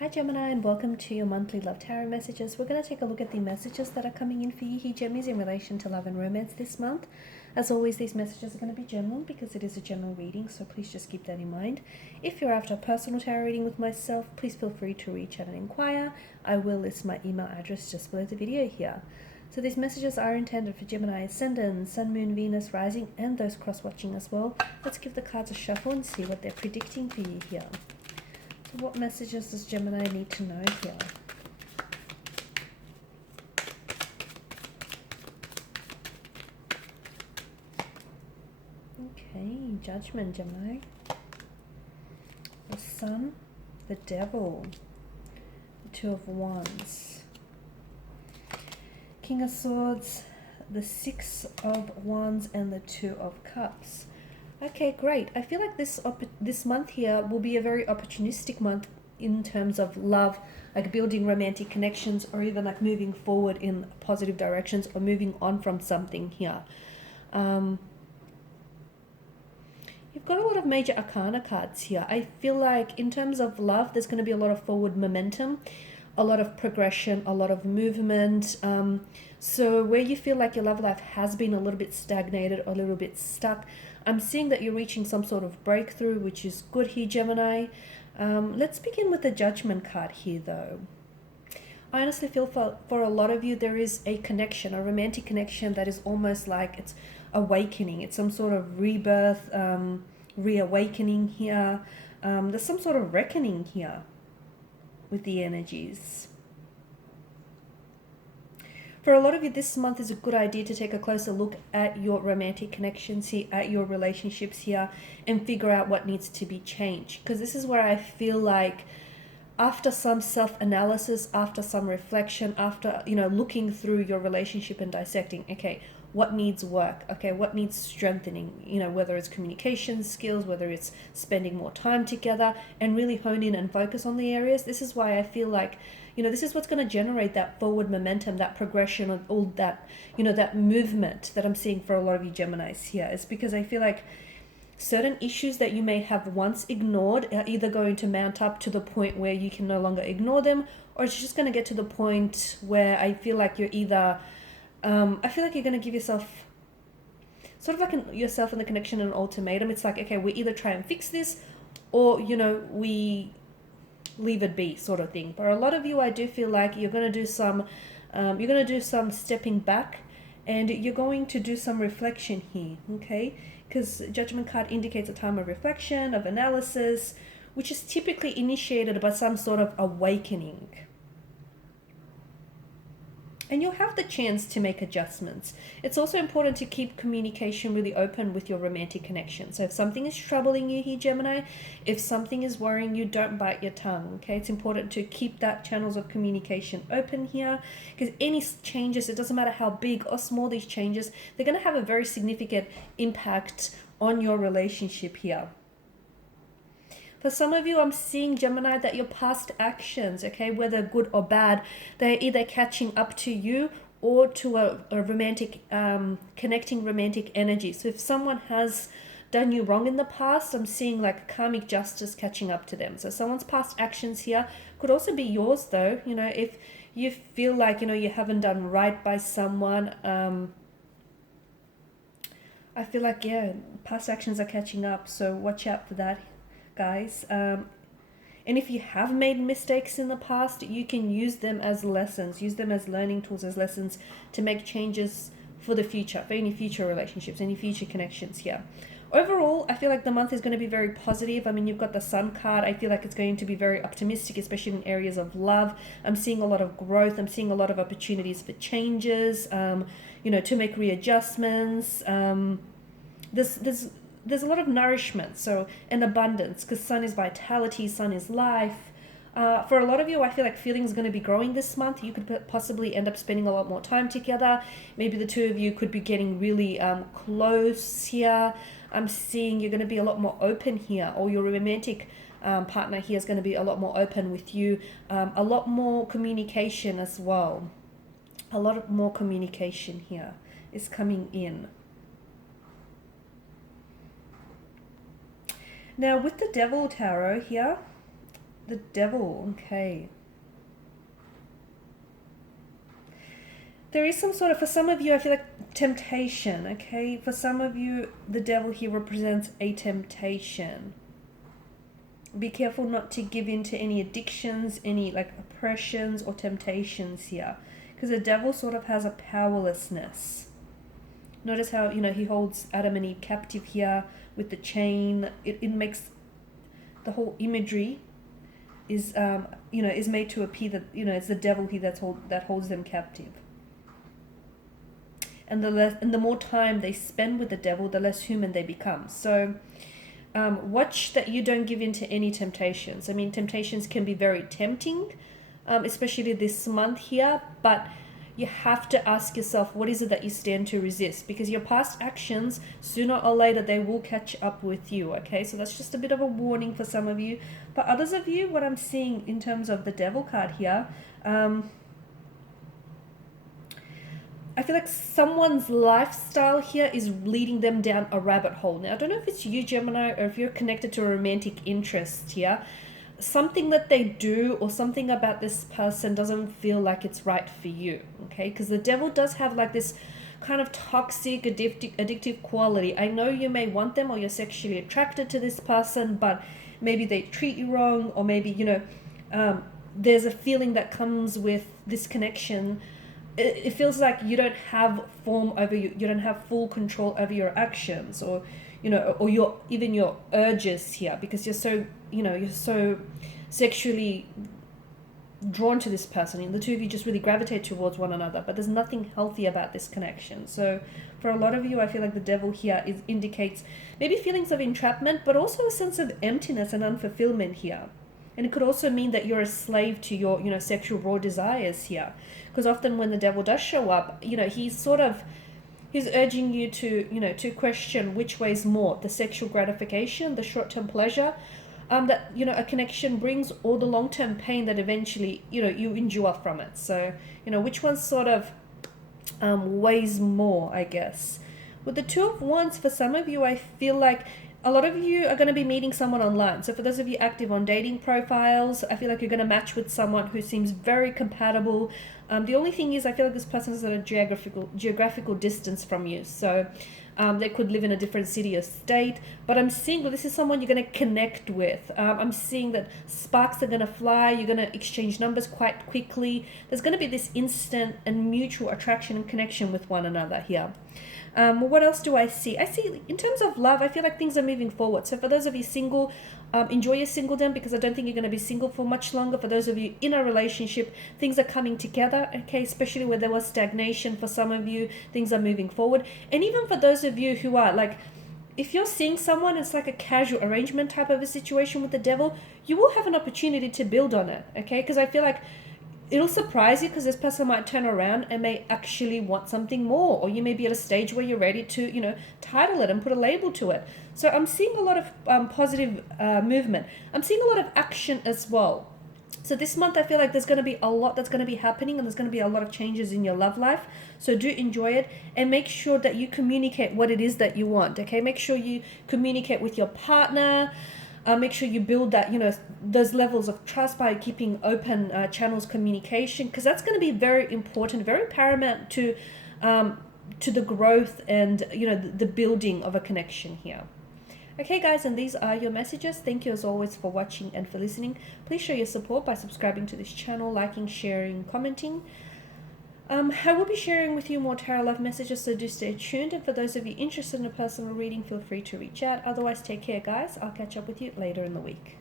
Hi Gemini, and welcome to your monthly love tarot messages. We're going to take a look at the messages that are coming in for you here, Gemmies, in relation to love and romance this month. As always, these messages are going to be general because it is a general reading, so please just keep that in mind. If you're after a personal tarot reading with myself, please feel free to reach out and inquire. I will list my email address just below the video here. So these messages are intended for Gemini Ascendant, Sun, Moon, Venus, Rising, and those cross-watching as well. Let's give the cards a shuffle and see what they're predicting for you here. So what messages does Gemini need to know here? Okay, Judgment, Gemini. The Sun, the Devil, the Two of Wands, King of Swords, the Six of Wands, and the Two of Cups. Okay, great. I feel like this month here will be a very opportunistic month in terms of love, like building romantic connections, or even like moving forward in positive directions or moving on from something here. You've got a lot of major arcana cards here. I feel like in terms of love, there's going to be a lot of forward momentum, a lot of progression, a lot of movement. So where you feel like your love life has been a little bit stagnated or a little bit stuck, I'm seeing that you're reaching some sort of breakthrough, which is good here, Gemini. Let's begin with the Judgment card here, though. I honestly feel for a lot of you, there is a connection, a romantic connection that is almost like it's awakening. It's some sort of rebirth, reawakening here. There's some sort of reckoning here with the energies. For a lot of you, this month is a good idea to take a closer look at your romantic connections here, at your relationships here, and figure out what needs to be changed. Because this is where I feel like after some self-analysis, after some reflection, after, looking through your relationship and dissecting, okay, what needs work? Okay, what needs strengthening? Whether it's communication skills, whether it's spending more time together, and really hone in and focus on the areas. This is why I feel like, this is what's going to generate that forward momentum, that progression, of all that, that movement that I'm seeing for a lot of you Geminis here. It's because I feel like certain issues that you may have once ignored are either going to mount up to the point where you can no longer ignore them, or it's just going to get to the point where I feel like you're either, I feel like you're going to give yourself, sort of like yourself and the connection an ultimatum. It's like, okay, we either try and fix this, or, we leave it be, sort of thing. For a lot of you, I do feel like you're going to do some, stepping back, and you're going to do some reflection here, okay? Because Judgment card indicates a time of reflection, of analysis, which is typically initiated by some sort of awakening. And you'll have the chance to make adjustments. It's also important to keep communication really open with your romantic connection. So if something is troubling you here, Gemini, if something is worrying you, don't bite your tongue, okay? It's important to keep that channels of communication open here, because any changes, it doesn't matter how big or small these changes, they're going to have a very significant impact on your relationship here. For some of you, I'm seeing, Gemini, that your past actions, okay, whether good or bad, they're either catching up to you or to a romantic, connecting romantic energy. So if someone has done you wrong in the past, I'm seeing like karmic justice catching up to them. So someone's past actions here could also be yours, though. If you feel like, you haven't done right by someone, I feel like, yeah, past actions are catching up. So watch out for that, guys. And if you have made mistakes in the past, you can use them as lessons, use them as learning tools, as lessons to make changes for the future, for any future relationships, any future connections here. Overall, I feel like the month is going to be very positive. I mean, you've got the Sun card. I feel like it's going to be very optimistic, especially in areas of love. I'm seeing a lot of growth. I'm seeing a lot of opportunities for changes, to make readjustments. There's a lot of nourishment, so, and abundance, because Sun is vitality, Sun is life. For a lot of you, I feel like feelings are going to be growing this month. You could possibly end up spending a lot more time together. Maybe the two of you could be getting really close here. I'm seeing you're going to be a lot more open here, or your romantic partner here is going to be a lot more open with you. A lot more communication as well. A lot more communication here is coming in. Now with the Devil Tarot here, The devil, okay. There is some sort of, for some of you, I feel like temptation, okay? For some of you, the devil here represents a temptation. Be careful not to give in to any addictions, any like oppressions or temptations here. Because the devil sort of has a powerlessness. Notice how, he holds Adam and Eve captive here with the chain. It makes the whole imagery is, is made to appear that, it's the devil here that holds them captive. And the more time they spend with the devil, the less human they become. So watch that you don't give in to any temptations. I mean, temptations can be very tempting, especially this month here, but you have to ask yourself, what is it that you stand to resist? Because your past actions, sooner or later, they will catch up with you, okay? So that's just a bit of a warning for some of you. But others of you, what I'm seeing in terms of the devil card here, I feel like someone's lifestyle here is leading them down a rabbit hole. Now, I don't know if it's you, Gemini, or if you're connected to a romantic interest here. Something that they do or something about this person doesn't feel like it's right for you, okay? Because the devil does have like this kind of toxic, addictive quality. I know you may want them or you're sexually attracted to this person, but maybe they treat you wrong, or maybe, there's a feeling that comes with this connection. It feels like you don't have you don't have full control over your actions, or or your urges here, because you're so sexually drawn to this person, and the two of you just really gravitate towards one another, but there's nothing healthy about this connection. So for a lot of you, I feel like the devil here indicates maybe feelings of entrapment, but also a sense of emptiness and unfulfillment here. And it could also mean that you're a slave to your, sexual raw desires here. Because often when the devil does show up, he's urging you to, to question which way is more, the sexual gratification, the short-term pleasure, that, a connection brings, or the long-term pain that eventually, you endure from it. So, which one sort of weighs more, I guess. With the Two of Wands, for some of you, I feel like a lot of you are going to be meeting someone online. So for those of you active on dating profiles, I feel like you're going to match with someone who seems very compatible. The only thing is, I feel like this person is at a geographical distance from you. So they could live in a different city or state. But I'm seeing, this is someone you're going to connect with. I'm seeing that sparks are going to fly. You're going to exchange numbers quite quickly. There's going to be this instant and mutual attraction and connection with one another here. What else do I see? I see, in terms of love, I feel like things are moving forward. So for those of you single, enjoy your singledom, because I don't think you're going to be single for much longer. For those of you in a relationship, things are coming together, okay? Especially where there was stagnation for some of you, things are moving forward. And even for those of you who are like, if you're seeing someone, it's like a casual arrangement type of a situation with the devil, you will have an opportunity to build on it, okay? Because I feel like it'll surprise you, because this person might turn around and may actually want something more, or you may be at a stage where you're ready to, title it and put a label to it. So I'm seeing a lot of positive movement. I'm seeing a lot of action as well. So this month, I feel like there's going to be a lot that's going to be happening, and there's going to be a lot of changes in your love life. So do enjoy it, and make sure that you communicate what it is that you want, okay? Make sure you communicate with your partner. Make sure you build that, those levels of trust by keeping open channels communication, because that's going to be very important, very paramount to the growth and, the building of a connection here. Okay, guys, and these are your messages. Thank you as always for watching and for listening. Please show your support by subscribing to this channel, liking, sharing, commenting. I will be sharing with you more tarot love messages, so do stay tuned. And for those of you interested in a personal reading, feel free to reach out. Otherwise, take care, guys. I'll catch up with you later in the week.